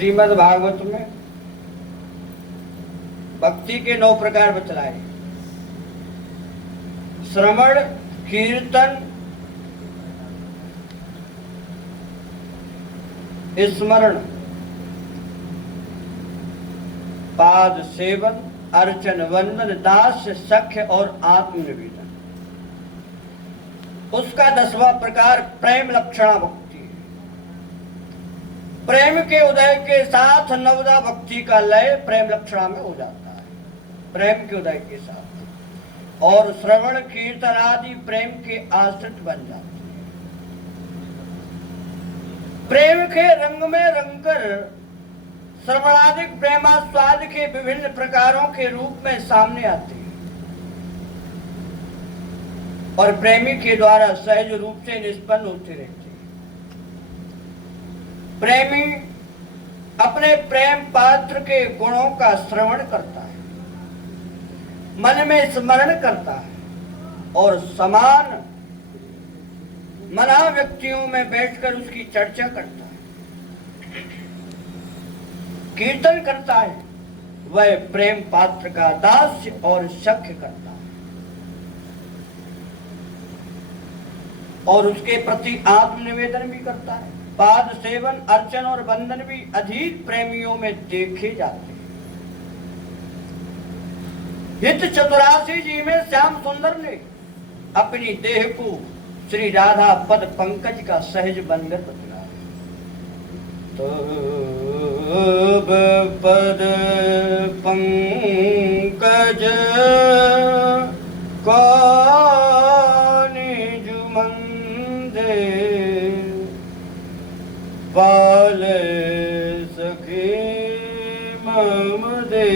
श्रीमद् भागवत में भक्ति के 9 प्रकार बतलाए। श्रवण, कीर्तन, स्मरण, पाद सेवन, अर्चन, वंदन, दास्य, सख्य और आत्मनिवेदन। उसका 10वां प्रकार प्रेम लक्षणा भक्ति है। प्रेम के उदय के साथ नवदा भक्ति का लय प्रेम लक्षणा में हो जाता है, प्रेम के उदय के साथ। और श्रवण, कीर्तन आदि प्रेम के आश्रित बन जाते हैं। प्रेम के रंग में रंगकर श्रवणादिक प्रेमास्वाद के विभिन्न प्रकारों के रूप में सामने आते हैं और प्रेमी के द्वारा सहज रूप से निष्पन्न होते रहते हैं। प्रेमी अपने प्रेम पात्र के गुणों का श्रवण करता है, मन में स्मरण करता है और समान मना व्यक्तियों में बैठकर उसकी चर्चा करता है, कीर्तन करता है। वह प्रेम पात्र का दास्य और सख्य करता है और उसके प्रति आत्मनिवेदन भी करता है। पाद सेवन, अर्चन और वंदन भी अधिक प्रेमियों में देखे जाते हैं। हित चतुरासी जी में श्याम सुंदर ने अपनी देह को श्री राधा पद पंकज का सहज बनकर बतलाया। तब पद पंकज पाले सखी मम दे।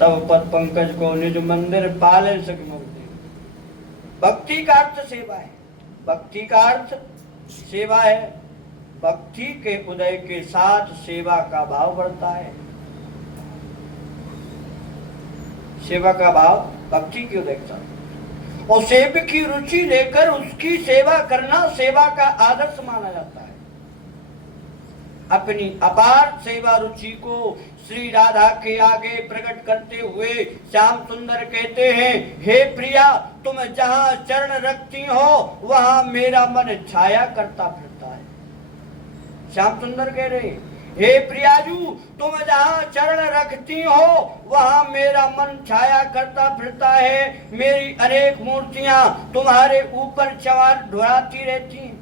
तब पद पंकज को निज मंदिर पाले सखी मम दे। भक्ति का अर्थ सेवा है, भक्ति का अर्थ सेवा है। भक्ति के उदय के साथ सेवा का भाव बढ़ता है। सेवा का भाव भक्ति के उदय के साथ और सेव की रुचि लेकर उसकी सेवा करना सेवा का आदर्श माना जाता है। अपनी अपार सेवा रुचि को श्री राधा के आगे प्रकट करते हुए श्याम सुंदर कहते हैं, हे प्रिया, तुम जहां चरण रखती हो वहां मेरा मन छाया करता फिरता है। श्याम सुंदर कह रहे, हे प्रियाजू, तुम जहां चरण रखती हो वहां मेरा मन छाया करता फिरता है। मेरी अनेक मूर्तियां तुम्हारे ऊपर चवार ढुराती रहती हैं।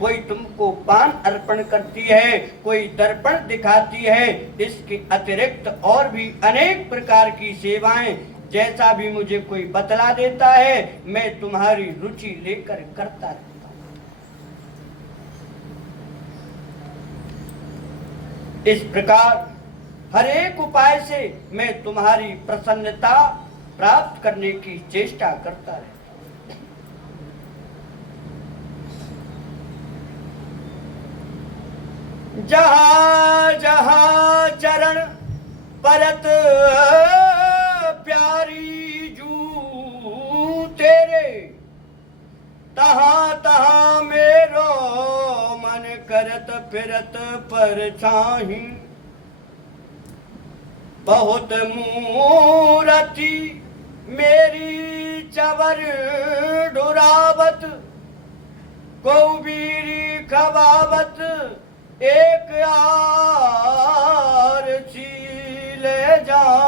कोई तुमको पान अर्पण करती है, कोई दर्पण दिखाती है। इसके अतिरिक्त और भी अनेक प्रकार की सेवाएं जैसा भी मुझे कोई बतला देता है मैं तुम्हारी रुचि लेकर करता रहता। इस प्रकार हर एक उपाय से मैं तुम्हारी प्रसन्नता प्राप्त करने की चेष्टा करता रहता। जहां जहां चरण परत प्यारी जू तेरे, तहां तहां मेरो मन करत फिरत पर छाही। बहुत मूरति मेरी चवर डुरावत, कौबीरी खबावत एक आर ले जाही।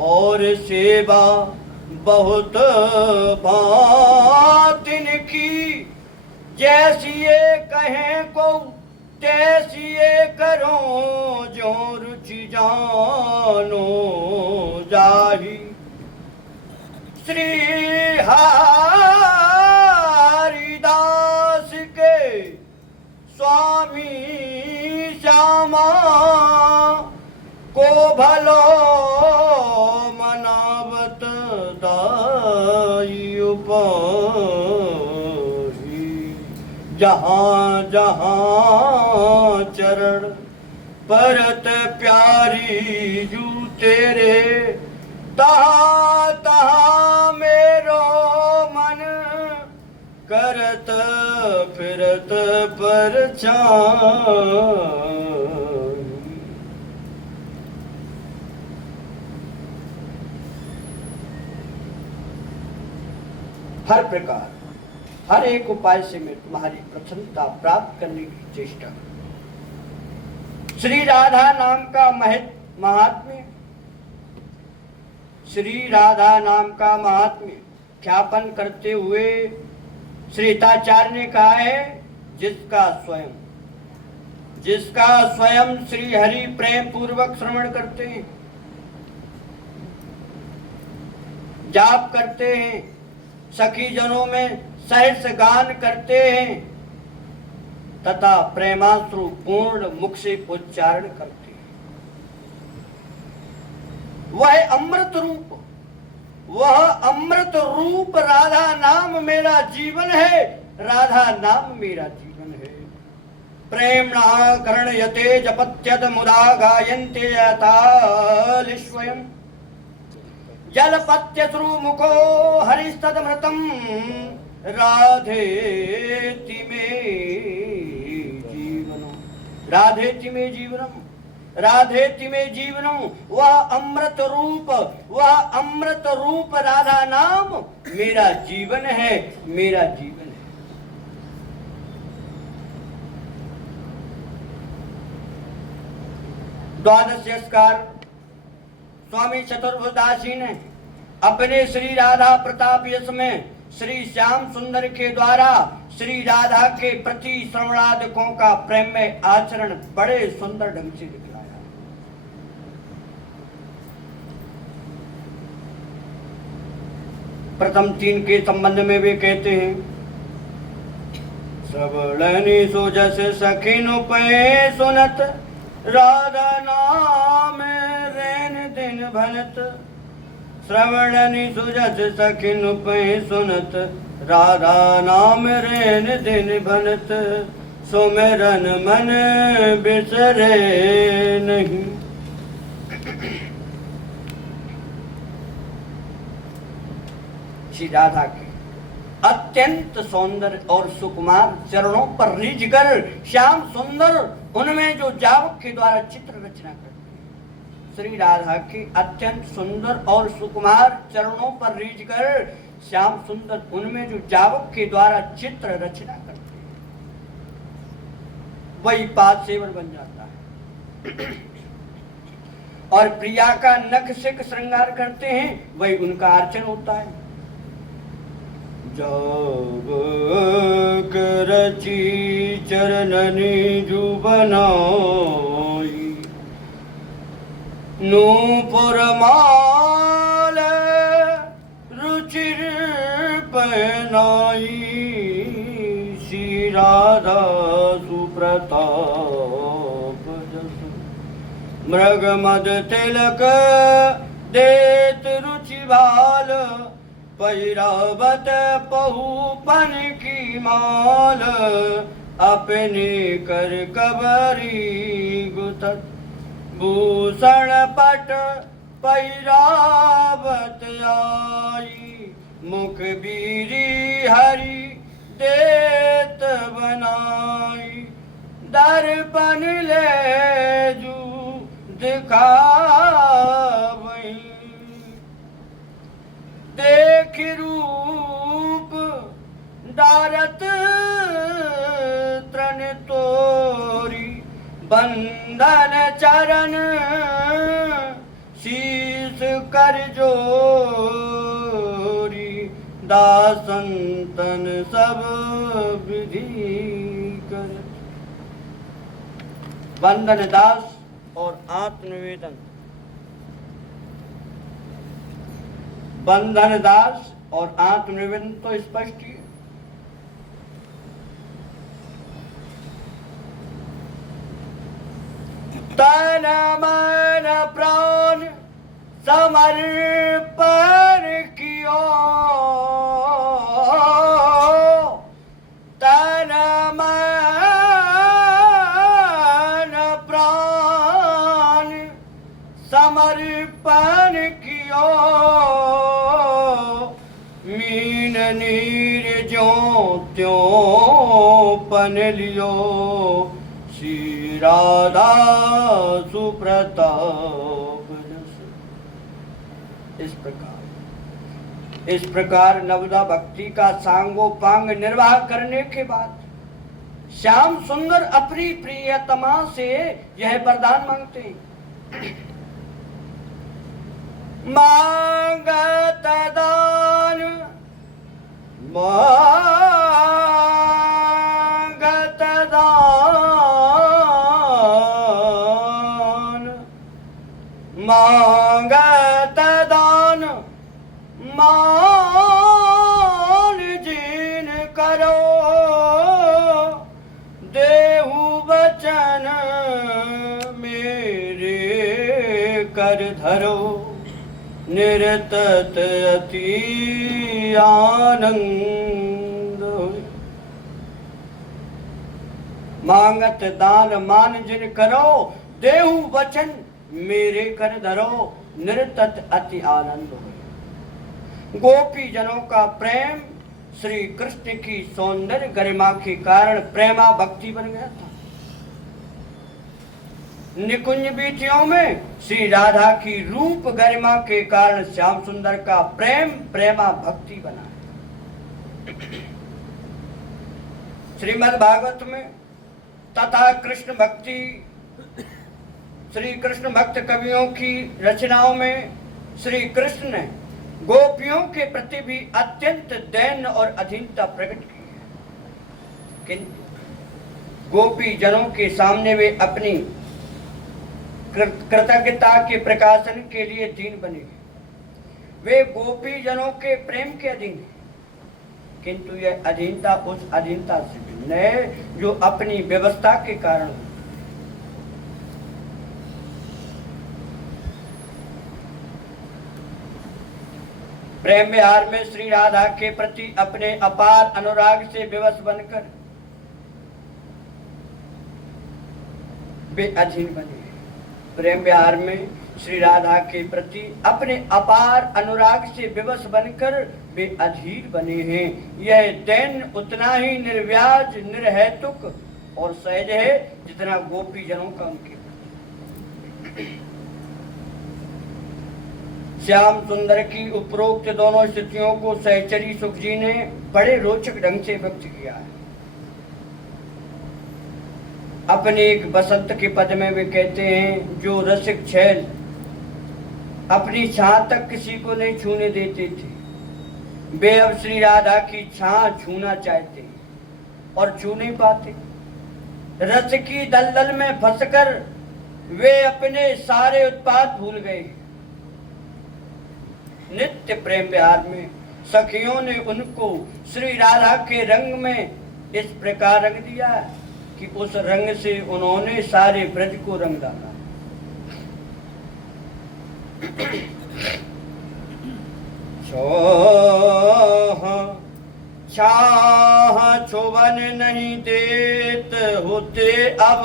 और सेवा बहुत बातिन की, जैसी ये कहें को तैसी ये करो, जो रुचि जानो जाही। श्री हरिदास के स्वामी श्यामा को भलो मनावत दाई उपाही। जहाँ जहाँ चरण परत प्यारी जू तेरे, तहाँ तहाँ मेरो मन करत परछाई। हर प्रकार हर एक उपाय से मैं तुम्हारी प्रसन्नता प्राप्त करने की चेष्टा करूं। श्री राधा नाम का महात्म्य, श्री राधा नाम का महात्म्य ख्यापन करते हुए श्रीताचार्य ने कहा है, जिसका स्वयं श्री हरि प्रेम पूर्वक श्रवण करते हैं, जाप करते हैं, सखी जनों में सहर्ष गान करते हैं तथा प्रेमाश्रु पूर्ण मुख से उच्चारण करते हैं, वह अमृत रूप राधा नाम मेरा जीवन है, राधा नाम मेरा जीवन है। प्रेम्णा कर्णयते जपत्यत मुदा गायन्ते यथालिश्वयम् जलपत्यश्रु मुखो हरिस्तदमृतम् राधेति मे जीवनम्, राधेति मे जीवनम्, राधेति मे जीवनम्। वह अमृत रूप राधा नाम मेरा जीवन है, मेरा जीवन है। द्वादशस्कार स्वामी चतुर्भुजदास जी ने अपने श्री राधा प्रताप यश में श्री श्याम सुंदर के द्वारा श्री राधा के प्रति श्रवणादिकों का प्रेम में आचरण बड़े सुंदर ढंग से दिखलाया। प्रथम 3 के संबंध में वे कहते हैं, श्रवणनि सुजस सखिन पे सुनत राधा नाम रैन दिन भनत। श्रवणनि सुजस सखिन पे सुनत राधा नाम रैन दिन भनत। सुमिरन मन बिसरे नहीं। श्री राधा के अत्यंत सौंदर्य और सुकुमार चरणों पर रिझ कर श्याम सुंदर उनमें जो जावक के द्वारा चित्र रचना करते हैं। श्री राधा के अत्यंत सुंदर और सुकुमार चरणों पर रिझ कर श्याम सुंदर उनमें जो जावक के द्वारा चित्र रचना करते हैं, वही पाद सेवन बन जाता है। और प्रिया का नख सिक श्रृंगार करते हैं, वही उनका अर्चन होता है। जावक रची चरणनि जुबनाई नूपुर माल रुचिर पहनाई। श्री राधा सुप्रताप जस मृग मद तिलक देत रुचि भाल। पैरावत पहुपन की माल अपने कर कबरी गुथत। भूषण पट पैरावत आई मुख बीरी हरि देत बनाई। दर्पण ले जू दिखावई देख रूप दारत तन तोरी। बंधन चरण शीस कर जोरी। दासंतन सब विधि कर। बंधन दास और आत्मनिवेदन। बंधन दास और आत्मनिवेदन तो स्पष्ट ही है। तन मन प्राण समर्पण कियो। तन मन प्राण समर्पण कियो। मीन नीर ज्यों त्यों बन लियो श्री राधा सुप्रताप जस। इस प्रकार नवदा भक्ति का सांगोपांग निर्वाह करने के बाद श्याम सुंदर अपनी प्रियतमा से यह वरदान मांगते हैं। मांगत दान मांगत दान मांगत दान मान जीन करो देहु वचन मेरे कर धरो निरतत अति आनंद। मांगत दान मान जिन करो देहु वचन मेरे कर धरो निरतत अति आनंद हो। गोपी जनों का प्रेम श्री कृष्ण की सौंदर्य गरिमा के कारण प्रेमा भक्ति बन गया था। निकुंज बीटियों में श्री राधा की रूप गरिमा के कारण श्याम सुंदर का प्रेम प्रेमा भक्ति बना है। श्रीमद् भागवत में तथा कृष्ण भक्ति श्री कृष्ण भक्त कवियों की रचनाओं में श्री कृष्ण ने गोपियों के प्रति भी अत्यंत दैन्य और अधीनता प्रकट की है, किंतु गोपी जनों के सामने वे अपनी कृतज्ञता के प्रकाशन के लिए दीन बने। वे गोपी जनों के प्रेम के अधीन है, किंतु यह अधीनता उस अधीनता से भिन्न है जो अपनी व्यवस्था के कारण। प्रेम विहार में श्री राधा के प्रति अपने अपार अनुराग से विवश बनकर वे अधीन बने। प्रेम विहार में श्री राधा के प्रति अपने अपार अनुराग से विवश बनकर वे अधीर बने हैं। यह दैन्य उतना ही निर्व्याज निर्हेतुक और सहज है जितना गोपी जनों का उनके प्रति। श्याम सुंदर की उपरोक्त दोनों स्थितियों को सहचरी सुख जी ने बड़े रोचक ढंग से व्यक्त किया है। अपने एक बसंत के पद में वे कहते हैं, जो रसिक छैल अपनी छां तक किसी को नहीं छूने देते थे, वे अब श्री राधा की छां छूना चाहते और छू नहीं पाते। रस की दलदल में फंसकर वे अपने सारे उत्पाद भूल गए। नित्य प्रेम विहार में सखियों ने उनको श्री राधा के रंग में इस प्रकार रंग दिया कि उस रंग से उन्होंने सारे ब्रज को रंग डाला। छाह छुवन नहीं देत होते अब,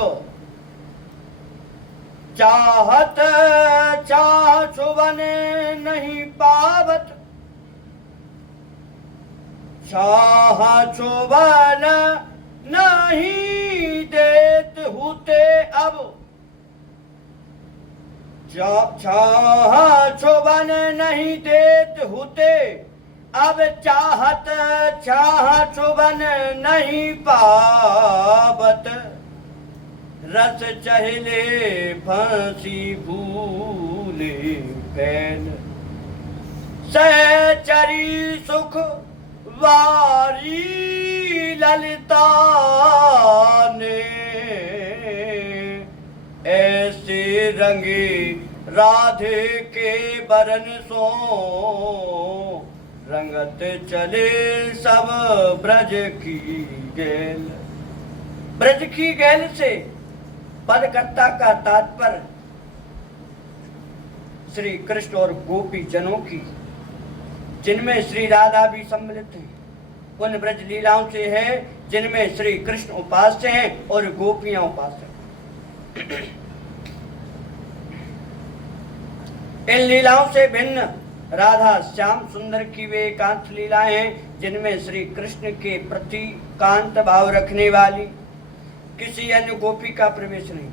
चाहत चाह छुवन नहीं पावत, चाह छुवन नहीं देत होते अब, चाह छुवन नहीं देत होते अब, चाहत चाह छुवन नहीं पावत, रस चहले फांसी भूले कैल, सहचरी सुख वारी ललिता ने, ऐसे रंगे राधे के बरन सो, रंगत चले सब ब्रज की गैल। ब्रज की गैल से पदकर्ता का तात्पर्य श्री कृष्ण और गोपी जनों की, जिनमें श्री राधा भी सम्मिलित हैं, उन ब्रज लीलाओं से है जिनमें श्री कृष्ण उपास्य हैं और गोपियां उपासक। इन लीलाओं से भिन्न राधा श्याम सुंदर की वे एकांत लीलाएं हैं जिनमें श्री कृष्ण के प्रति कांत भाव रखने वाली किसी अन्य गोपी का प्रवेश नहीं।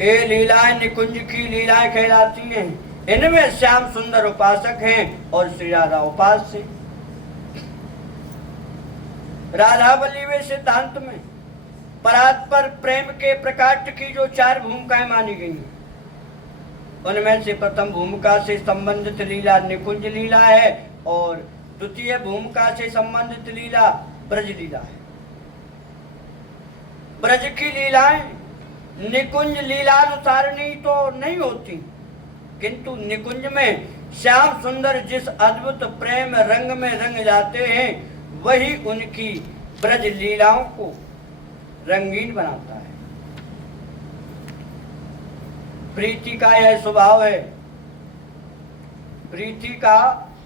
ये लीलाएं निकुंज की लीलाएं कहलाती हैं। इनमें श्याम सुंदर उपासक हैं और श्री राधा उपास्य। राधावल्ली वे सिद्धांत में परात्पर प्रेम के प्रकाट्य की जो 4 भूमिकाएं मानी गई हैं, उनमें से प्रथम भूमिका से संबंधित लीला निकुंज लीला है और द्वितीय भूमिका से संबंधित लीला ब्रज लीला है। ब्रज की लीलाएं निकुंज लीलानुसारणी तो नहीं होती, किंतु निकुंज में श्याम सुंदर जिस अद्भुत प्रेम रंग में रंग जाते हैं वही उनकी ब्रज लीलाओं को रंगीन बनाता है। प्रीति का यह स्वभाव है, प्रीति का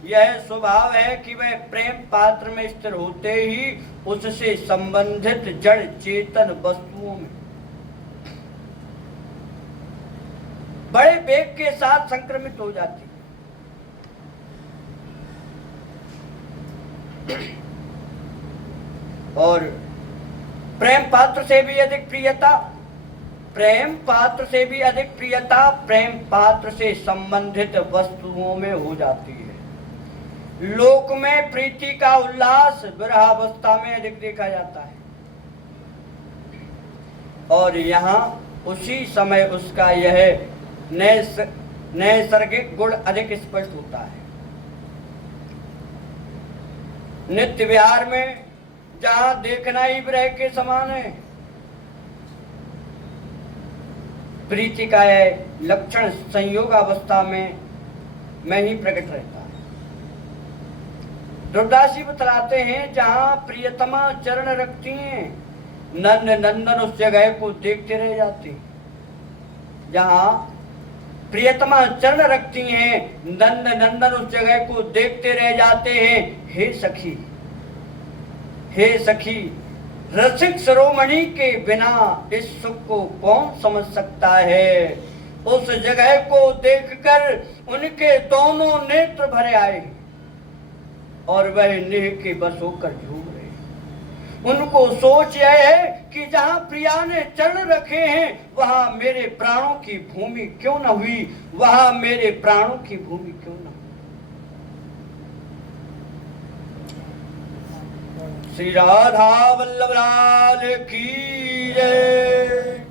यह स्वभाव है कि वह प्रेम पात्र में स्थिर होते ही उससे संबंधित जड़ चेतन वस्तुओं में बड़े वेग के साथ संक्रमित हो जाती और प्रेम पात्र से भी अधिक प्रियता, प्रेम पात्र से भी अधिक प्रियता प्रेम पात्र से संबंधित वस्तुओं में हो जाती है। लोक में प्रीति का उल्लास विरहावस्था में अधिक देखा जाता है और यहाँ उसी समय उसका यह नैसर्गिक गुण अधिक स्पष्ट होता है। नित्य विहार में जहां देखना ही विरह के समान है, प्रीति का यह लक्षण संयोग अवस्था में ही प्रकट रहता है। दुर्दासी बतलाते हैं जहां प्रियतमा चरण रखती हैं नंद नंदन उस जगह को देखते रह जाते हैं। जहां प्रियतमा चरण रखती हैं नंद नंदन उस जगह को देखते रह जाते हैं। हे सखी, हे सखी, रसिक शिरोमणि के बिना इस सुख को कौन समझ सकता है। उस जगह को देखकर उनके दोनों नेत्र भरे आए और वह नेह के बस होकर झूम रहे। उनको सोच यह है कि जहां प्रिया ने चरण रखे हैं वहां मेरे प्राणों की भूमि क्यों न हुई, वहां मेरे प्राणों की भूमि क्यों न हुई। श्री राधा वल्लभ लाल की जय।